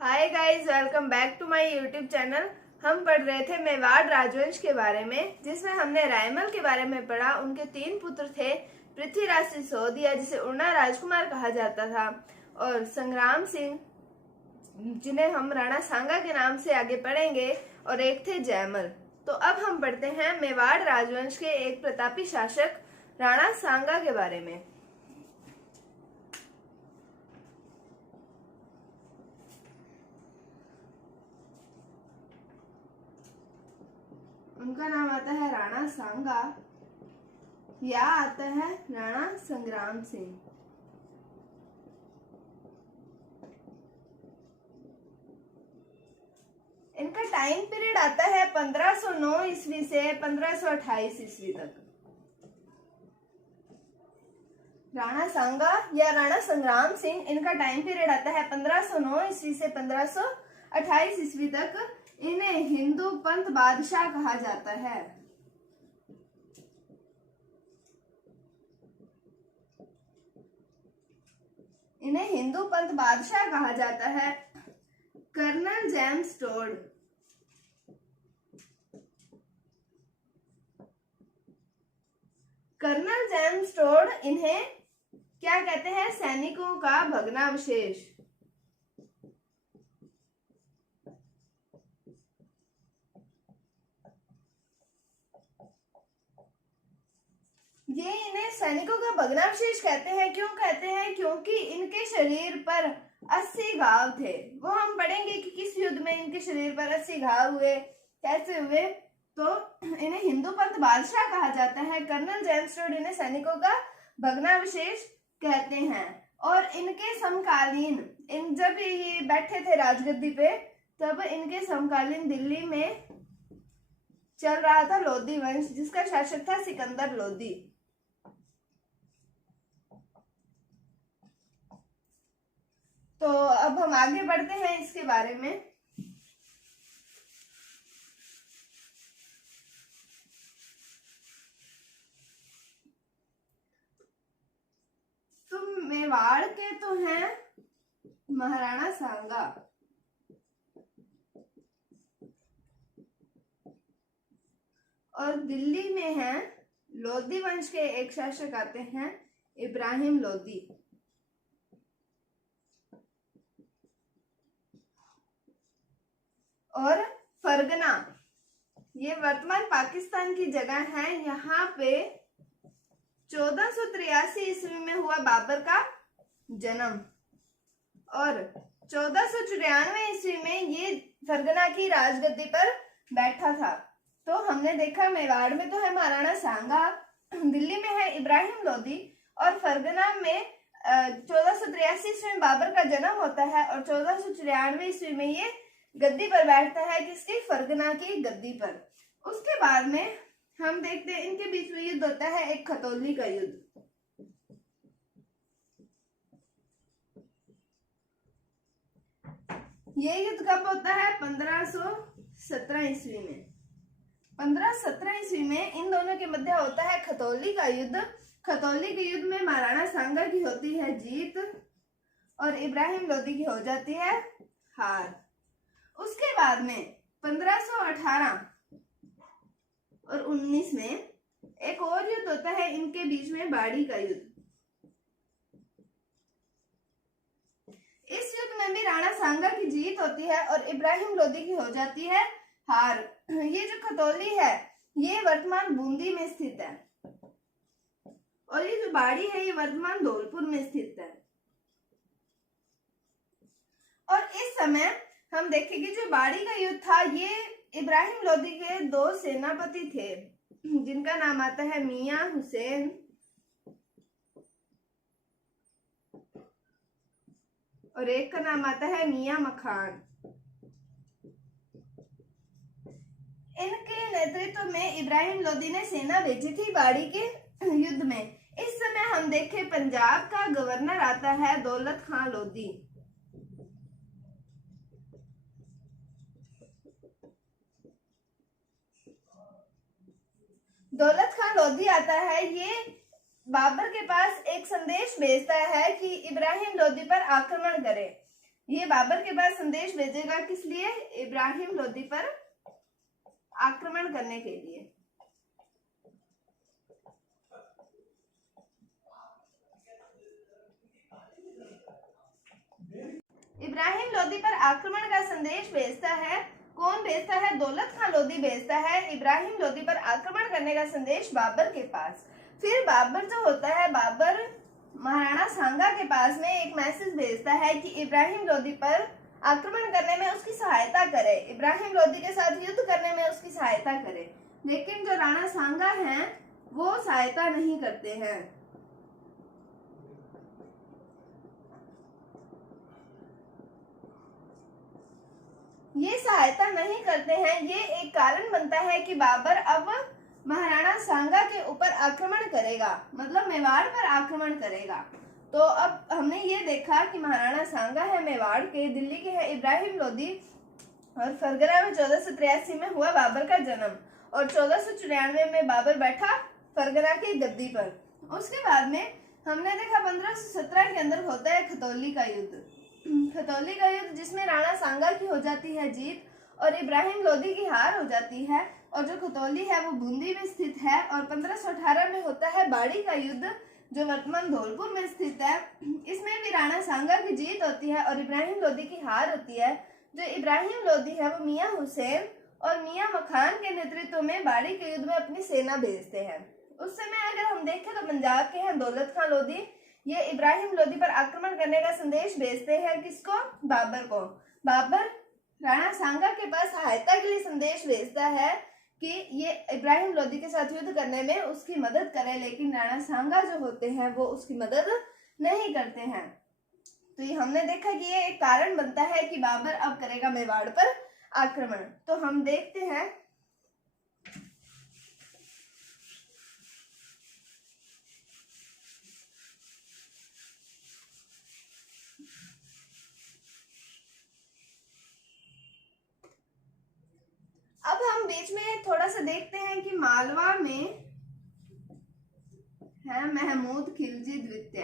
Hi guys, welcome back to my YouTube channel. हम पढ़ रहे थे मेवाड़ राजवंश के बारे में, जिसमें हमने रायमल के बारे में पढ़ा। उनके 3 पुत्र थे, पृथ्वीराज सिसोदिया जिसे उड़ना राजकुमार कहा जाता था, और संग्राम सिंह जिन्हें हम राणा सांगा के नाम से आगे पढ़ेंगे, और एक थे जयमल। तो अब हम पढ़ते हैं मेवाड़ राजवंश के एक प्रतापी शासक राणा सांगा के बारे में। उनका नाम आता है राणा सांगा या आता है राणा संग्राम सिंह। इनका टाइम पीरियड आता है 1509 ईस्वी से 1528 ईस्वी तक। राणा सांगा या राणा संग्राम सिंह, इनका टाइम पीरियड आता है 1509 ईस्वी से 1528 ईस्वी तक। इन्हें हिंदू पंथ बादशाह कहा जाता है। इन्हें हिंदू पंथ बादशाह कहा जाता है। Colonel James Tod, colonel James Tod इन्हें क्या कहते हैं? सैनिकों का भग्नावशेष। ये इन्हें सैनिकों का भग्नावशेष कहते हैं। क्यों कहते हैं? क्योंकि इनके शरीर पर 80 घाव थे। वो हम पढ़ेंगे कि किस युद्ध में इनके शरीर पर 80 घाव हुए, कैसे हुए। तो इन्हें हिंदू पंथ बादशाह कहा जाता है। कर्नल जेम्स टोड इन्हें सैनिकों का भग्नावशेष कहते हैं। और इनके समकालीन, जब ये बैठे थे राजगद्दी पे, तब इनके समकालीन दिल्ली में चल रहा था लोधी वंश, जिसका शासक था सिकंदर लोधी। तो अब हम आगे बढ़ते हैं इसके बारे में। तुम मेवाड़ के तो हैं महाराणा सांगा, और दिल्ली में हैं लोधी वंश के एक शासक आते हैं इब्राहिम लोधी। और फरगना, ये वर्तमान पाकिस्तान की जगह है। यहाँ पे 1483 ईस्वी में हुआ बाबर का जन्म, और 1494 ईस्वी में ये फरगना की राजगद्दी पर बैठा था। तो हमने देखा मेवाड़ में तो है महाराणा सांगा, दिल्ली में है इब्राहिम लोधी, और फरगना में 1483 ईस्वी में बाबर का जन्म होता है, और 1494 ईस्वी में ये गद्दी पर बैठता है। किसकी? फरगना की गद्दी पर। उसके बाद में हम देखते हैं इनके बीच में युद्ध होता है, एक खतौली का युद्ध। ये युद्ध कब होता है? 1517 ईस्वी में। 1517 ईस्वी में इन दोनों के मध्य होता है खतौली का युद्ध। खतौली के युद्ध में महाराणा सांगा की होती है जीत, और इब्राहिम लोधी की हो जाती है हार। उसके बाद में 1518 और 19 में एक और युद्ध होता है इनके बीच में, बाड़ी का युद्ध। इस युद्ध में भी राणा सांगा की जीत होती है और इब्राहिम लोधी की हो जाती है हार। ये जो खतौली है ये वर्तमान बूंदी में स्थित है, और ये जो बाड़ी है ये वर्तमान धौलपुर में स्थित है। और इस समय हम देखेंगे जो बाड़ी का युद्ध था, ये इब्राहिम लोधी के 2 सेनापति थे, जिनका नाम आता है मियां हुसैन और एक का नाम आता है मियां मखान। इनके नेतृत्व में इब्राहिम लोधी ने सेना भेजी थी बाड़ी के युद्ध में। इस समय हम देखें पंजाब का गवर्नर आता है दौलत खां लोधी। दौलत खां लोधी आता है, ये बाबर के पास एक संदेश भेजता है कि इब्राहिम लोधी पर आक्रमण करे। ये बाबर के पास संदेश भेजेगा, किस लिए? इब्राहिम लोदी पर आक्रमण करने के लिए। इब्राहिम लोदी पर आक्रमण का संदेश भेजता है, कौन भेजता है? दौलत खान लोदी भेजता है इब्राहिम लोदी पर आक्रमण करने का संदेश बाबर के पास। फिर बाबर जो होता है, बाबर महाराणा सांगा के पास में एक मैसेज भेजता है कि इब्राहिम लोदी पर आक्रमण करने में उसकी सहायता करे, इब्राहिम लोदी के साथ युद्ध करने में उसकी सहायता करे। लेकिन जो राणा सांगा हैं वो सहायता नहीं करते हैं। ये सहायता नहीं करते हैं, ये एक कारण बनता है कि बाबर अब महाराणा सांगा के ऊपर आक्रमण करेगा, मतलब मेवाड़ पर आक्रमण करेगा। तो अब हमने ये देखा कि महाराणा सांगा है मेवाड़ के, दिल्ली के है इब्राहिम लोदी, और फरगना में 1483 में हुआ बाबर का जन्म, और 1494 में बाबर बैठा फरगना की गद्दी पर। उसके बाद में हमने देखा 1517 के अंदर होता है खतौली का युद्ध। खतौली का युद्ध जिसमें राणा सांगा की हो जाती है जीत और इब्राहिम लोदी की हार हो जाती है, और जो खतौली है वो बूंदी में स्थित है। और 1518 में होता है बाड़ी का युद्ध जो वर्तमान धौलपुर में स्थित है। इसमें भी राणा सांगा की जीत होती है और इब्राहिम लोदी की हार होती है। जो इब्राहिम लोदी है वो मियां हुसैन और मियां मखान के नेतृत्व में बाड़ी के युद्ध में अपनी सेना भेजते हैं। उस समय अगर हम देखें तो पंजाब के हैं दौलत खान लोदी, ये इब्राहिम लोदी पर आक्रमण करने का संदेश भेजते हैं, किसको? बाबर को। बाबर राणा सांगा के पास सहायता के लिए संदेश भेजता है कि ये इब्राहिम लोदी के साथ युद्ध करने में उसकी मदद करे, लेकिन राणा सांगा जो होते हैं वो उसकी मदद नहीं करते हैं। तो ये हमने देखा कि ये एक कारण बनता है कि बाबर अब करेगा मेवाड़ पर आक्रमण। तो हम देखते हैं अब हम बीच में थोड़ा सा देखते हैं कि मालवा में है महमूद खिलजी द्वितीय।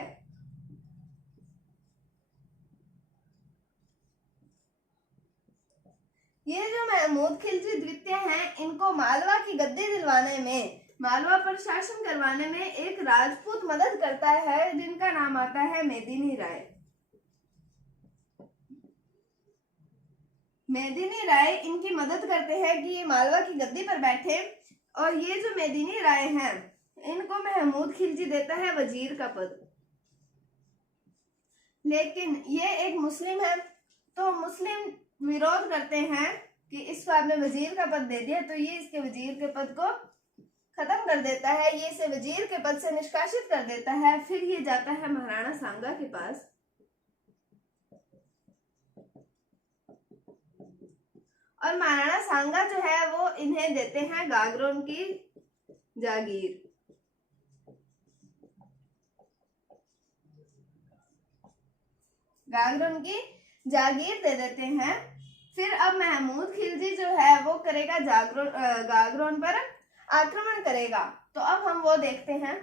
ये जो महमूद खिलजी द्वितीय हैं, इनको मालवा की गद्दी दिलवाने में, मालवा पर शासन करवाने में एक राजपूत मदद करता है जिनका नाम आता है मेदिनी राय। मेदिनी राय इनकी मदद करते हैं कि ये मालवा की गद्दी पर बैठे। और ये जो मेदिनी राय हैं इनको महमूद खिलजी देता है वजीर का पद। लेकिन ये एक मुस्लिम है, तो मुस्लिम विरोध करते हैं कि इसको आपने वजीर का पद दे दिया, तो ये इसके वजीर के पद को खत्म कर देता है, ये इसे वजीर के पद से निष्कासित कर देता है। फिर ये जाता है महाराणा सांगा के पास और महाराणा सांगा जो है वो इन्हें देते हैं गागरोन की जागीर। गागरोन की जागीर दे देते हैं। फिर अब महमूद खिलजी जो है वो करेगा गागरोन पर आक्रमण करेगा। तो अब हम वो देखते हैं।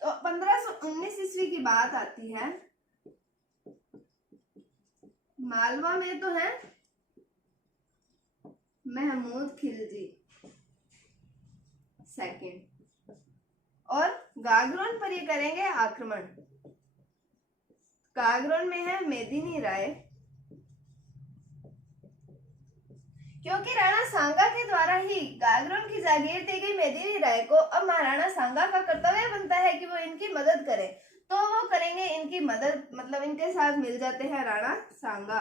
तो 1519 ईस्वी की बात आती है। मालवा में तो है महमूद खिलजी सेकंड और गागरोन पर ये करेंगे आक्रमण। गागरोन में है मेदिनी राय। क्योंकि राणा सांगा के द्वारा ही गागरोन की जागीर दी गई मेदिनी राय को, अब महाराणा सांगा का कर्तव्य बनता है कि वो इनकी मदद करे। तो वो करेंगे इनकी मदद, मतलब इनके साथ मिल जाते हैं राणा सांगा।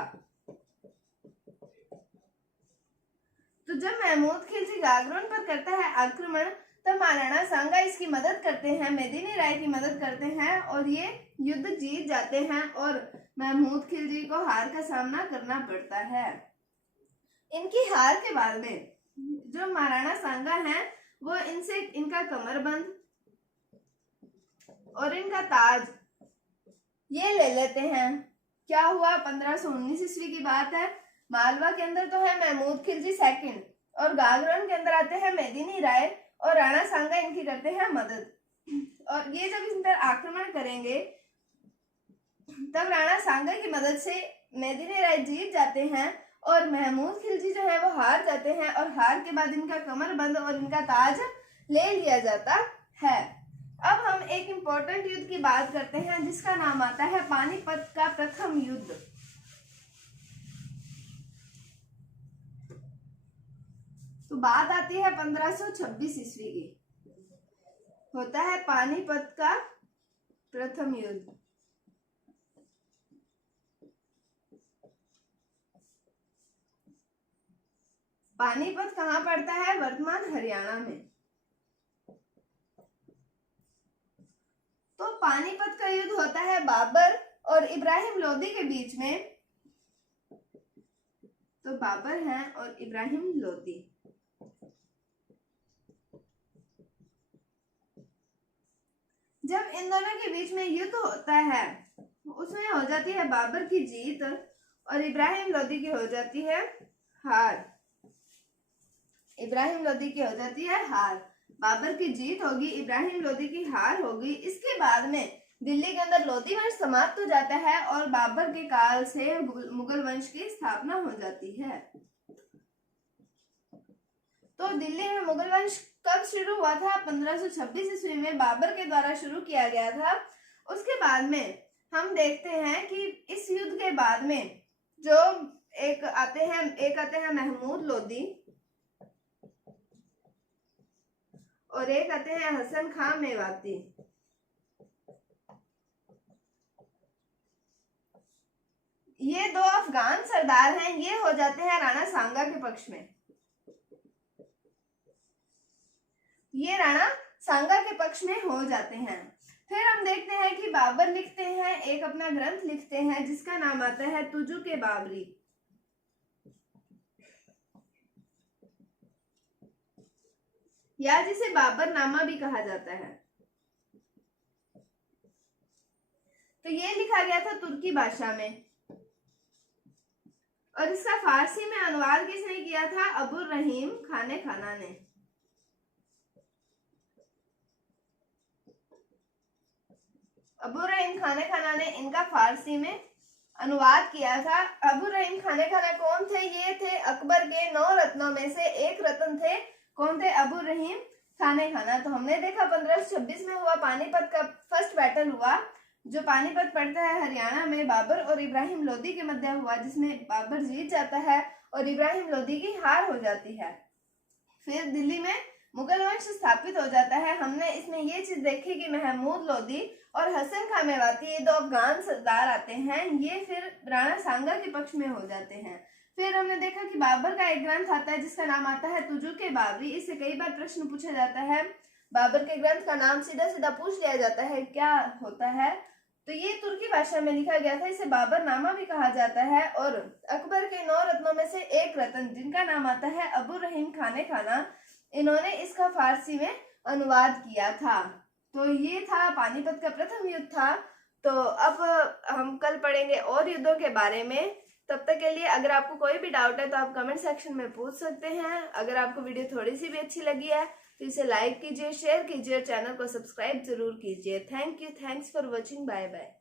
तो जब महमूद खिलजी गागरोन पर करता है आक्रमण, तब महाराणा सांगा इसकी मदद करते हैं, मेदिनी राय की मदद करते हैं और ये युद्ध जीत जाते हैं और महमूद खिलजी को हार का सामना करना पड़ता है। इनकी हार के बाद में जो महाराणा सांगा हैं वो इनसे इनका कमरबंद और इनका ताज ये ले लेते हैं। क्या हुआ? 1519 ईस्वी की बात है। मालवा के अंदर तो है महमूद खिलजी सेकंड और गागरोन के अंदर आते हैं मेदिनी राय और राणा सांगा इनकी करते हैं मदद। और ये जब इन पर आक्रमण करेंगे तब राणा सांगा की मदद से मेदिनी राय जीत जाते हैं और महमूद खिलजी जो है वो हार जाते हैं और हार के बाद इनका कमरबंद और इनका ताज ले लिया जाता है। अब हम एक इम्पोर्टेंट युद्ध की बात करते हैं जिसका नाम आता है पानीपत का प्रथम युद्ध। तो बात आती है 1526 ईस्वी की, होता है पानीपत का प्रथम युद्ध। पानीपत कहाँ पड़ता है? वर्तमान हरियाणा में। तो पानीपत का युद्ध होता है बाबर और इब्राहिम लोदी के बीच में। तो बाबर हैं और इब्राहिम लोदी। जब इन दोनों के बीच में युद्ध होता है उसमें हो जाती है बाबर की जीत और इब्राहिम लोदी की हो जाती है हार। इब्राहिम लोदी की हो जाती है हार। बाबर की जीत होगी, इब्राहिम लोदी की हार होगी। इसके बाद में दिल्ली के अंदर लोदी वंश समाप्त हो जाता है और बाबर के काल से मुगल वंश की स्थापना हो जाती है। तो दिल्ली में मुगल वंश कब शुरू हुआ था? 1526 ईस्वी में बाबर के द्वारा शुरू किया गया था। उसके बाद में हम देखते हैं कि इस युद्ध के बाद में जो एक आते हैं महमूद लोदी और एक आते हैं हसन खां मेवाती। ये दो अफगान सरदार हैं, ये हो जाते हैं राणा सांगा के पक्ष में। ये राणा सांगा के पक्ष में हो जाते हैं। फिर हम देखते हैं कि बाबर लिखते हैं, एक अपना ग्रंथ लिखते हैं जिसका नाम आता है तुजुक बाबरी। या जिसे बाबरनामा भी कहा जाता है। तो ये लिखा गया था तुर्की भाषा में और इसका फारसी में अनुवाद किसने किया था? अबुर रहीम खाने खाना ने। अबुर रहीम खाने खाना ने इनका फारसी में अनुवाद किया था। अबुर रहीम खाने खाना कौन थे? ये थे अकबर के 9 रत्नों में से एक रत्न थे। कौन थे? अबुर रहीम खाने खाना। तो हमने देखा 1526 में हुआ पानीपत का फर्स्ट बैटल हुआ जो पानीपत पड़ता है हरियाणा में, बाबर और इब्राहिम लोदी के मध्य हुआ, जिसमें बाबर जीत जाता है और इब्राहिम लोदी की हार हो जाती है। फिर दिल्ली में मुगल वंश स्थापित हो जाता है। हमने इसमें ये चीज देखी कि महमूद लोदी और हसन खां मेवाती, ये दो अफगान सरदार आते हैं, ये फिर राणा सांगा के पक्ष में हो जाते हैं। फिर हमने देखा कि बाबर का एक ग्रंथ आता है जिसका नाम आता है तुजुक बाबरी। इससे कई बार प्रश्न पूछा जाता है। बाबर के ग्रंथ का नाम सीधा सीधा पूछ लिया जाता है क्या होता है। तो ये तुर्की भाषा में लिखा गया था, इसे बाबरनामा भी कहा जाता है। और अकबर के 9 रत्नों में से एक रत्न जिनका नाम आता है अबुर रहीम खाने खाना, इन्होंने इसका फारसी में अनुवाद किया था। तो ये था पानीपत का प्रथम युद्ध था। तो अब हम कल पढ़ेंगे और युद्धों के बारे में। तब तक के लिए अगर आपको कोई भी डाउट है तो आप कमेंट सेक्शन में पूछ सकते हैं। अगर आपको वीडियो थोड़ी सी भी अच्छी लगी है तो इसे लाइक कीजिए, शेयर कीजिए और चैनल को सब्सक्राइब जरूर कीजिए। Thank you, thanks for watching, bye bye.